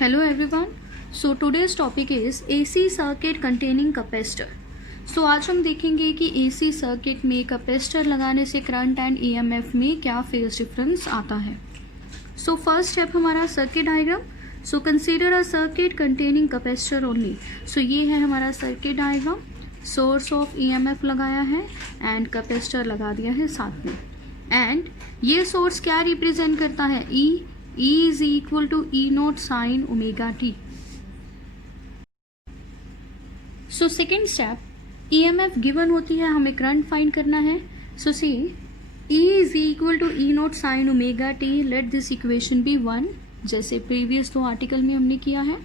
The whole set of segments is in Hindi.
Hello everyone. So today's topic is AC circuit containing capacitor. So आज हम देखेंगे कि AC सर्किट में कैपेसिटर लगाने से करंट एंड EMF में क्या फेज डिफरेंस आता है. सो फर्स्ट स्टेप हमारा circuit diagram. So consider a circuit containing capacitor only. So ये है हमारा circuit diagram. Source of EMF लगाया है एंड कैपेसिटर लगा दिया है साथ में. एंड ये सोर्स क्या रिप्रेजेंट करता है? E is equal to E naught sin omega t. So second step, EMF given होती है, हमें करंट फाइंड करना है. So see, E is equal to E naught sin omega t. Let this equation be 1, जैसे प्रीवियस दो आर्टिकल में हमने किया है.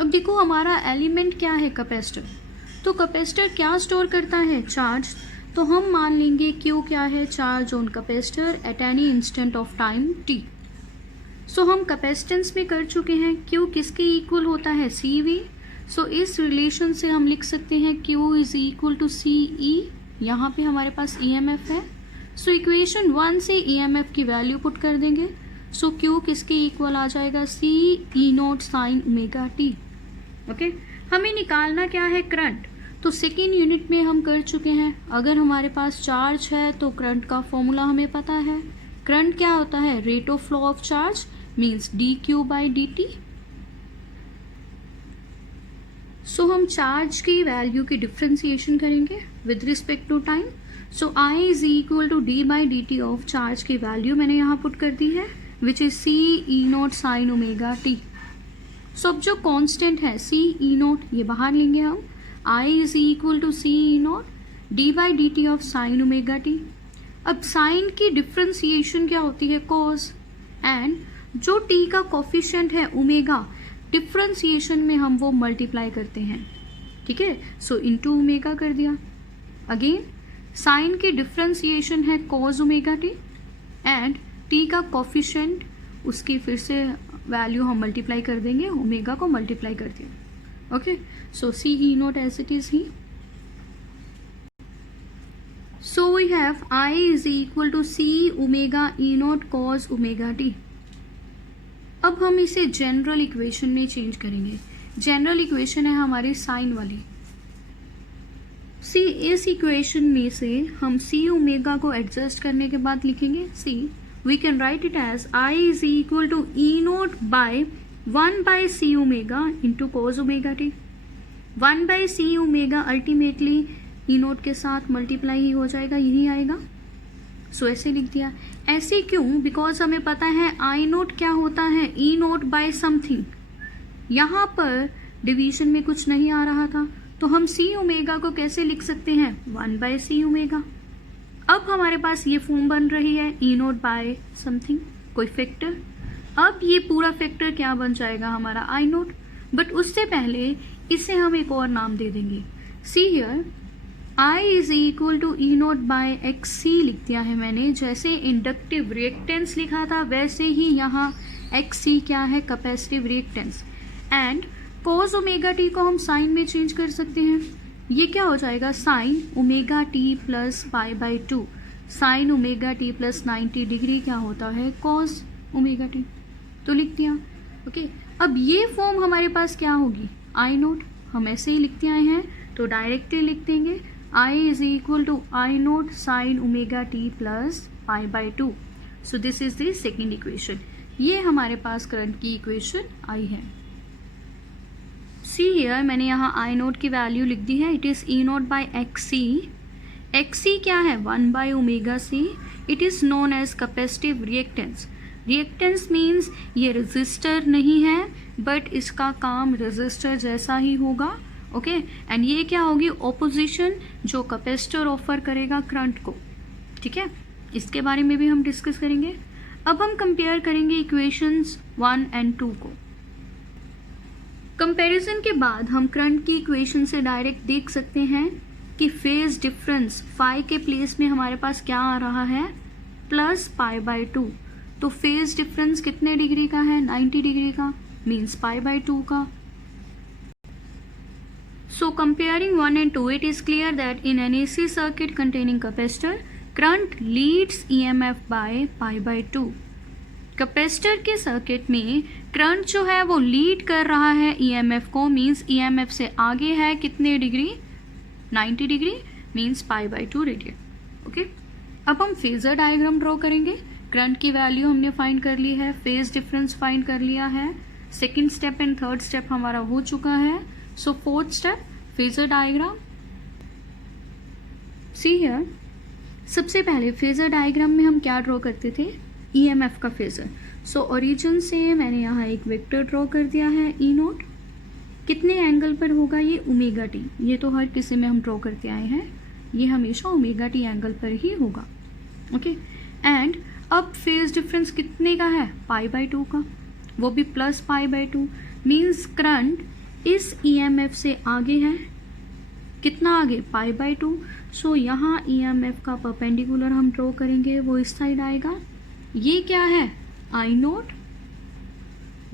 अब देखो हमारा एलिमेंट क्या है? कैपेसिटर. तो कैपेसिटर क्या स्टोर करता है? चार्ज. तो हम मान लेंगे Q क्या है? Charge on capacitor at any instant of time t. सो हम कैपेसिटेंस में कर चुके हैं. Q किसके इक्वल होता है? CV. सो इस रिलेशन से हम लिख सकते हैं Q is equal to CE. यहाँ पे हमारे पास EMF है. सो इक्वेशन 1 से EMF की वैल्यू पुट कर देंगे. सो Q किसके इक्वल आ जाएगा? C E naught sine omega t. Okay, हमें निकालना क्या है? करंट. तो सेकेंड यूनिट में हम कर चुके हैं. अगर हमारे पास चार्ज है तो करंट का फॉर्मूला हमें पता है. करंट क्या होता है? Rate of flow of charge means dq by dt. So हम चार्ज की वैल्यू की डिफ्रेंसिएशन करेंगे with respect to time. So I is equal to d by dt of charge की वैल्यू मैंने यहाँ पुट कर दी है which is C E naught sine omega t. So अब जो कांस्टेंट है C E नॉट ये बाहर लेंगे हम. I is equal to C E naught d by dt of sine omega t. अब साइन की डिफ्रेंसिएशन क्या होती है? कॉस. एंड जो t का कोफिशिएंट है ओमेगा, डिफ्रेंसिएशन में हम वो मल्टीप्लाई करते हैं. ठीक है, सो इनटू ओमेगा कर दिया. अगेन साइन की डिफ्रेंसिएशन है cos omega t and t का कोफिशिएंट, उसकी फिर से वैल्यू हम मल्टीप्लाई कर देंगे, ओमेगा को मल्टीप्लाई कर दिया. Okay, so C E naught as it is ही. So we have I is equal to C omega E naught cos omega t. अब हम इसे जनरल इक्वेशन में चेंज करेंगे. जनरल इक्वेशन है हमारी साइन वाली. सी इस इक्वेशन में से हम C ओमेगा को एडजस्ट करने के बाद लिखेंगे C. We can write it as I is equal to E naught by 1 by C omega into cos omega t. 1 by C omega ultimately E note के साथ मल्टीप्लाई ही हो जाएगा, यही आएगा. सो ऐसे लिख दिया. ऐसे क्यों? बिकॉज हमें पता है आई नोट क्या होता है? ई नोट बाय समथिंग. यहाँ पर डिवीजन में कुछ नहीं आ रहा था तो हम सी ओमेगा को कैसे लिख सकते हैं? 1 बाय सी ओमेगा. अब हमारे पास ये फॉर्म बन रही है ई नोट बाय समथिंग, कोई फैक्टर. अब ये पूरा फैक्टर क्या बन जाएगा? हमारा आई नोट. बट उससे पहले इसे हम एक और नाम दे देंगे. See here I is equal to E nought by X C लिख दिया है मैंने. जैसे इंडक्टिव रिएक्टेंस लिखा था वैसे ही यहाँ एक्स सी क्या है? Capacitive reactance. And cos omega T को हम साइन में चेंज कर सकते हैं. ये क्या हो जाएगा? Sine omega T plus pi by 2. Sine omega T plus 90 degree क्या होता है? Cos omega T. तो लिख दिया. ओके, अब ये फॉर्म हमारे पास क्या होगी? आई नोट. हम ऐसे ही लिखते आए हैं तो डायरेक्टली लिख देंगे I is equal to I naught sin omega t plus pi by 2. So this is the second equation. ये हमारे पास करंट की इक्वेशन आई है. See here मैंने यहाँ I naught की वैल्यू लिख दी है. It is E naught by XC. XC क्या है? 1 by omega C. It is known as capacitive reactance. Reactance means ये रेजिस्टर नहीं है बट इसका काम रेजिस्टर जैसा ही होगा. ओके, एंड ये क्या होगी? ऑपोजिशन जो कैपेसिटर ऑफर करेगा करंट को. ठीक है, इसके बारे में भी हम डिस्कस करेंगे. अब हम कंपेयर करेंगे इक्वेशंस 1 एंड 2 को. कंपैरिजन के बाद हम करंट की इक्वेशन से डायरेक्ट देख सकते हैं कि फेज डिफरेंस फाई के प्लेस में हमारे पास क्या आ रहा है? Plus pi by 2. तो फेज डिफरेंस कितने डिग्री का है? 90 डिग्री का, मीन्स पाई बाई 2 का. So comparing 1 and 2, it is clear that in an AC circuit containing capacitor, current leads EMF by pi by 2. Capacitor के सर्किट में करंट जो है वो लीड कर रहा है ईएमएफ को, मींस ईएमएफ से आगे है कितने degree, 90 degree, means π/2 radian. Okay, अब हम फेजर डायग्राम ड्रॉ करेंगे। करंट की वैल्यू हमने फाइंड कर ली है, फेज डिफरेंस फाइंड कर लिया है, second step and third step हमारा हो चुका है। So fourth step phasor diagram. See here, सबसे पहले फेजर डायग्राम में हम क्या ड्रॉ करते थे, ईएमएफ का फेजर। सो ओरिजिन से मैंने यहाँ एक वेक्टर ड्रॉ कर दिया है ई नोट, कितने एंगल पर होगा ये, ओमेगा टी। ये तो हर किसी में हम ड्रॉ करते आए हैं, ये हमेशा ओमेगा टी एंगल पर ही होगा। ओके, एंड अब फेज डिफरेंस कितने का है, π/2 का, वो भी प्लस π/2, मीन्स करंट इस ईएमएफ से आगे है, कितना आगे, π/2। सो यहाँ ईएमएफ का परपेंडिकुलर हम ड्रॉ करेंगे, वो इस साइड आएगा। ये क्या है, आई नोट,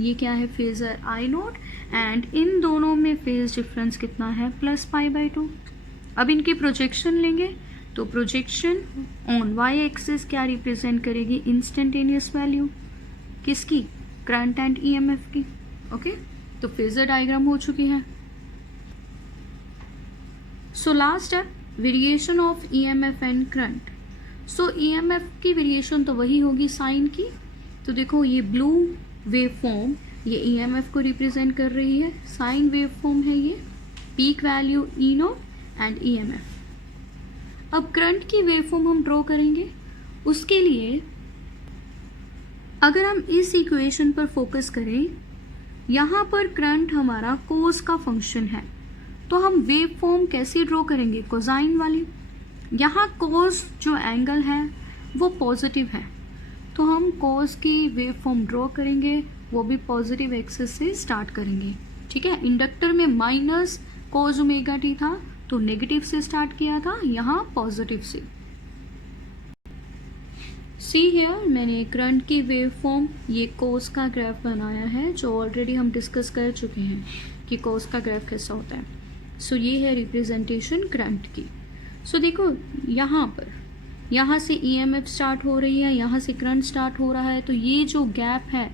ये क्या है, phasor I note, and in दोनों में फेज डिफरेंस कितना है, प्लस π/2। अब इनकी प्रोजेक्शन लेंगे तो प्रोजेक्शन ऑन वाई एक्सिस क्या रिप्रेजेंट करेगी, इंस्टेंटेनियस वैल्यू किसकी, करंट एंड ईएमएफ की। ओके, तो फेजर डायग्राम हो चुकी है। So last step, variation of EMF and current. So EMF की वेरिएशन तो वही होगी साइन की। तो देखो ये ब्लू वेव फॉर्म ये ईएमएफ को रिप्रेजेंट कर रही है, साइन वेव फॉर्म है ये, peak value E note and EMF. अब करंट की वेव फॉर्म हम ड्रॉ करेंगे, उसके लिए अगर हम इस इक्वेशन पर फोकस करें, यहाँ पर करंट हमारा कोस का फंक्शन है, तो हम वेव फॉर्म कैसे ड्रॉ करेंगे, कोसाइन वाली। यहाँ कोस जो एंगल है वो पॉजिटिव है, तो हम कोस की वेव फॉर्म ड्रॉ करेंगे, वो भी पॉजिटिव एक्सिस से स्टार्ट करेंगे। ठीक है, इंडक्टर में माइनस कोस ओमेगा टी था तो नेगेटिव से स्टार्ट किया था, यहाँ पॉजिटिव से। सी हियर, मैंने करंट की वेव फॉर्म ये कोस का ग्राफ बनाया है, जो ऑलरेडी हम डिस्कस कर चुके हैं कि कोस का ग्राफ कैसा होता है। सो ये है रिप्रेजेंटेशन करंट की। सो देखो यहाँ पर, यहाँ से ईएमएफ स्टार्ट हो रही है, यहाँ से करंट स्टार्ट हो रहा है, तो ये जो गैप है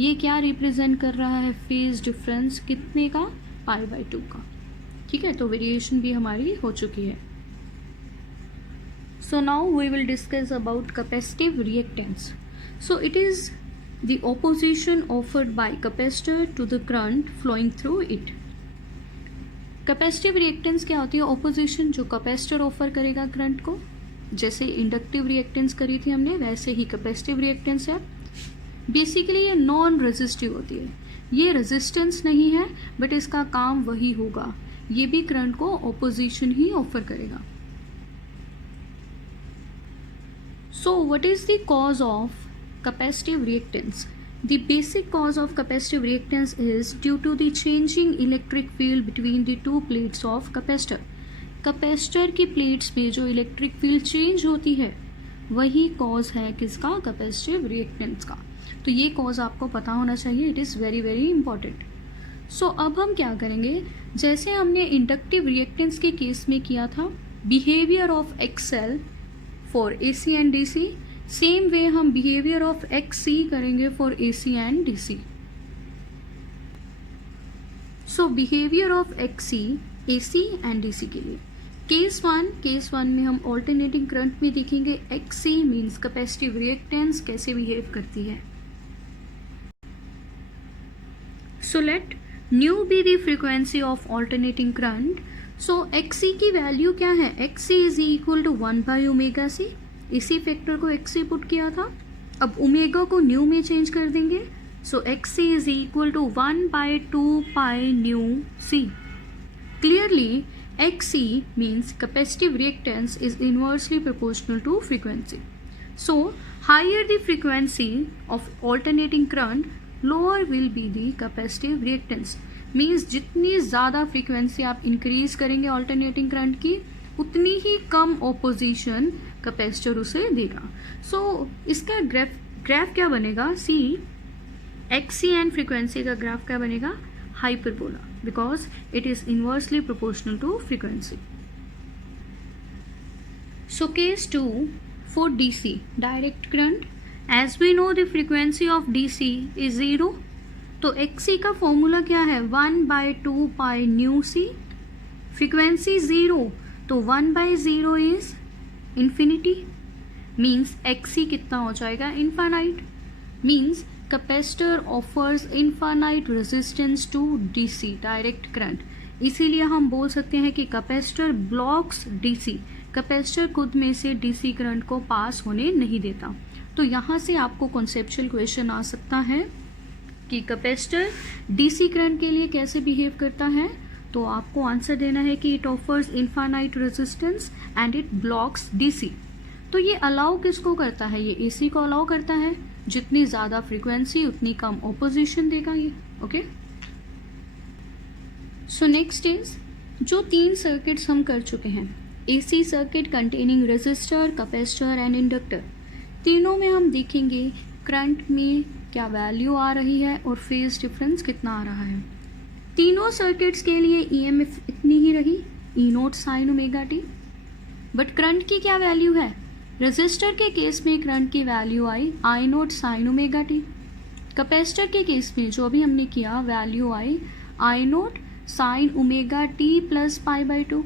ये क्या रिप्रेजेंट कर रहा है, फेज डिफरेंस कितने का, π/2 का। ठीक है, तो वेरिएशन भी हमारी हो चुकी है। So now we will discuss about capacitive reactance. So it is the opposition offered by capacitor to the current flowing through it. Capacitive reactance क्या होती है, ऑपोजिशन जो कैपेसिटर ऑफर करेगा करंट को। जैसे इंडक्टिव रिएक्टेंस करी थी हमने, वैसे ही कैपेसिटिव रिएक्टेंस है। बेसिकली ये नॉन रेजिस्टिव होती है, ये रेजिस्टेंस नहीं है, बट इसका काम वही होगा, ये भी करंट को ऑपोजिशन ही ऑफर करेगा। So what is the cause of capacitive reactance? The basic cause of capacitive reactance is due to the changing electric field between the two plates of capacitor. Capacitor की प्लेट्स में जो इलेक्ट्रिक फील्ड चेंज होती है वही कॉज है किसका, कैपेसिटिव रिएक्टेंस का। तो ये कॉज आपको पता होना चाहिए, it is very very important. So अब हम क्या करेंगे, जैसे हमने इंडक्टिव रिएक्टेंस के केस में किया था, behaviour of XL for AC and DC, same way हम बिहेवियर ऑफ एक्स सी करेंगे for AC and DC. So behaviour of X C AC and DC के लिए, केस वन में हम ऑल्टरनेटिंग करंट में देखेंगे X C means capacitive reactance कैसे बिहेव करती है। So let nu be the frequency of alternating current. So X C की वैल्यू क्या है, X C is equal to 1/ω/c। इसी फैक्टर को एक्स सी पुट किया था, अब ओमेगा को न्यू में चेंज कर देंगे। So X C is equal to 1/2π/ν/c। Clearly X C means capacitive reactance is inversely proportional to frequency. So higher the frequency of alternating current, lower will be the capacitive reactance. Means जितनी ज़्यादा फ्रीक्वेंसी आप इंक्रीज करेंगे ऑल्टरनेटिंग करंट की, उतनी ही कम ऑपोजिशन कैपेसिटर उसे देगा। सो इसका ग्राफ क्या बनेगा, C X C and frequency का ग्राफ क्या बनेगा, hyperbola, because it is inversely proportional to frequency. So case 2 for DC direct current, as we know the frequency of DC is 0, तो XC का फॉर्मूला क्या है 1/2 पाई न्यू C. फ्रीक्वेंसी 0, तो 1/0 इज इंफिनिटी. मीन्स XC कितना हो जाएगा infinite. Means capacitor offers infinite resistance to DC direct current. इसीलिए हम बोल सकते हैं कि कैपेसिटर ब्लॉक्स DC. कैपेसिटर खुद में से DC करंट को पास होने नहीं देता. तो यहाँ से आपको कॉन्सेप्चुअल क्वेश्चन आ सकता है कि कैपेसिटर DC करंट के लिए कैसे बिहेव करता है. तो आपको आंसर देना है कि it offers infinite resistance and it blocks DC. तो ये अलाउ किसको करता है, ये AC को अलाउ करता है. जितनी ज़्यादा फ्रीक्वेंसी उतनी कम ऑपोजिशन देगा ये. ओके, सो नेक्स्ट इज जो 3 सर्किट्स हम कर चुके हैं, AC circuit containing resistor, capacitor and inductor. तीनों में हम देखेंगे करंट में क्या वैल्यू आ रही है और फेज डिफरेंस कितना आ रहा है. तीनों सर्किट्स के लिए EMF इतनी ही रही, E0 sin omega t. But current की क्या वैल्यू है, रेजिस्टर के केस में करंट की value I I0 sin omega t. Capacitor के केस में जो भी हमने किया value I I0 sin omega t plus π/2.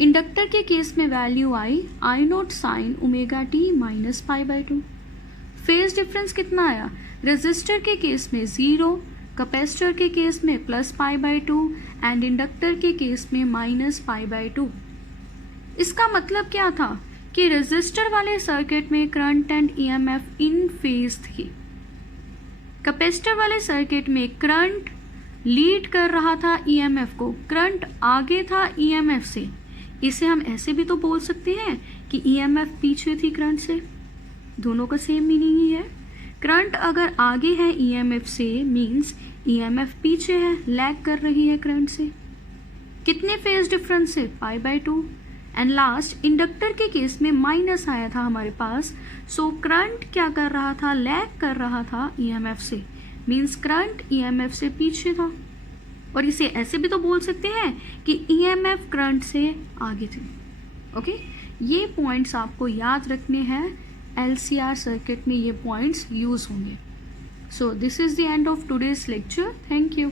Inductor के केस में value I I0 sin omega t minus π/2. Phase difference कितना आया, रेजिस्टर के केस में 0, कैपेसिटर के केस में प्लस π/2 एंड इंडक्टर के केस में माइनस π/2. इसका मतलब क्या था कि रेजिस्टर वाले सर्किट में current and EMF in phase थी. कैपेसिटर वाले सर्किट में करंट लीड कर रहा था EMF को, करंट आगे था EMF से. इसे हम ऐसे भी तो बोल सकते हैं कि EMF पीछे थी करंट से. दोनों का सेम मीनिंग ही है. करंट अगर आगे है EMF से मीन्स EMF पीछे है, लैग कर रही है करंट से. कितने फेज डिफरेंस से, π/2. एंड लास्ट इंडक्टर के केस में माइनस आया था हमारे पास. सो करंट क्या कर रहा था, लैग कर रहा था EMF से. मीन्स करंट EMF से पीछे था. और इसे ऐसे भी तो बोल सकते हैं कि EMF करंट से आगे थे. ओके, ये पॉइंट्स आपको याद रखने हैं. LCR सर्किट में ये पॉइंट्स यूज होंगे. So this is the end of today's lecture. Thank you.